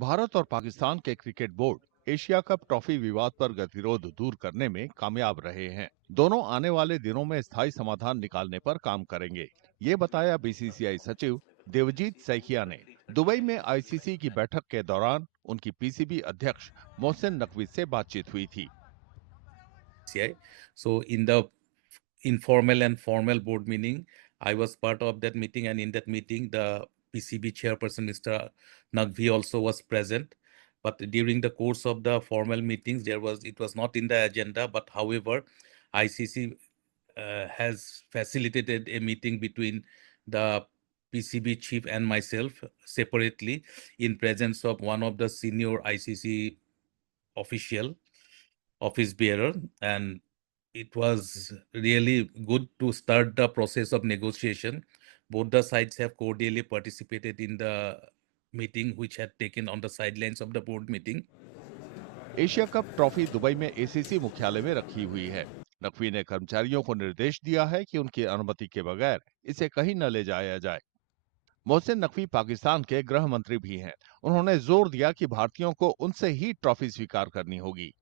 भारत और पाकिस्तान के cricket board Asia cup trophy विवाद पर गतिरोध दूर करने में कामयाब रहे हैं। दोनों आने वाले दिनों में स्थायी समाधान निकालने पर काम करेंगे। ये बताया बीसीसीआई सचिव देवजीत सैकिया ने दुबई में आईसीसी की बैठक के दौरान उनकी पीसीबी अध्यक्ष मोहसिन नकवी से बातचीत हुई थी। CI. So in the informal and formal board meeting, I was part of that meeting, and in that meeting, the PCB chairperson, Mr. Naqvi, also was present. But during the course of the formal meetings, it was not in the agenda. But however, ICC has facilitated a meeting between the PCB chief and myself separately in presence of one of the senior ICC official office bearer, and it was really good to start the process of negotiation. Both the sides have cordially participated in the meeting, which had taken on the sidelines of the board meeting. Asia cup trophy Dubai में ACC मुख्यालय में रखी हुई है। नकवी ने कर्मचारियों को निर्देश दिया है कि उनकी अनुमति के बगैर इसे कहीं न ले जाया जाए। मोहसिन नकवी पाकिस्तान के गृह मंत्री भी हैं। उन्होंने जोर दिया कि भारतीयों को उनसे ही ट्रॉफी स्वीकार करनी होगी।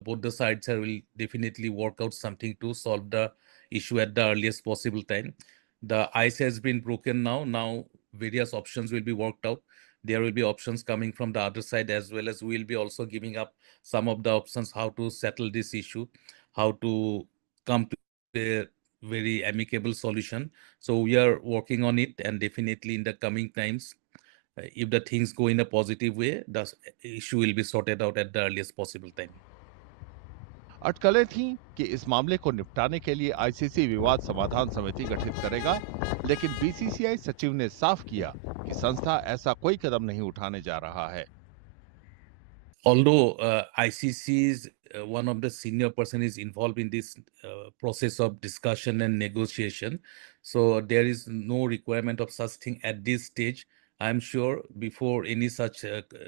Both the sides will definitely work out something to solve the issue at the earliest possible time. The ice has been broken now. Now various options will be worked out. There will be options coming from the other side, as well as we will be also giving up some of the options how to settle this issue, how to come to a very amicable solution. So we are working on it, and definitely in the coming times, if the things go in a positive way, the issue will be sorted out at the earliest possible time. अटकलें थीं कि इस मामले को निपटाने के लिए ICC विवाद समाधान समिति गठित करेगा, लेकिन बीसीसीआई सचिव ने साफ किया कि संस्था ऐसा कोई कदम नहीं उठाने जा रहा है। Although ICC's one of the senior person is involved in this process of discussion and negotiation, so there is no requirement of such thing at this stage. I'm sure before any such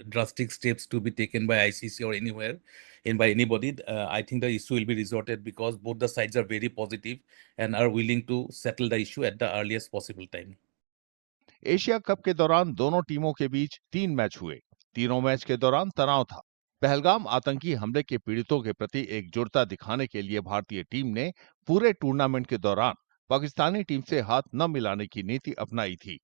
drastic steps to be taken by ICC or anywhere and by anybody, I think the issue will be resorted, because both the sides are very positive and are willing to settle the issue at the earliest possible time. Asia cup के दौरान दोनों टीमों के बीच 3 match हुए। तीनों match के दौरान तनाव था। पहलगाम आतंकी हमले के पीड़ितों के प्रति एकजुटता दिखाने के लिए भारतीय टीम ने पूरे टूर्नामेंट के दौरान पाकिस्तानी टीम से हाथ न मिलाने की नीति अपनाई थी।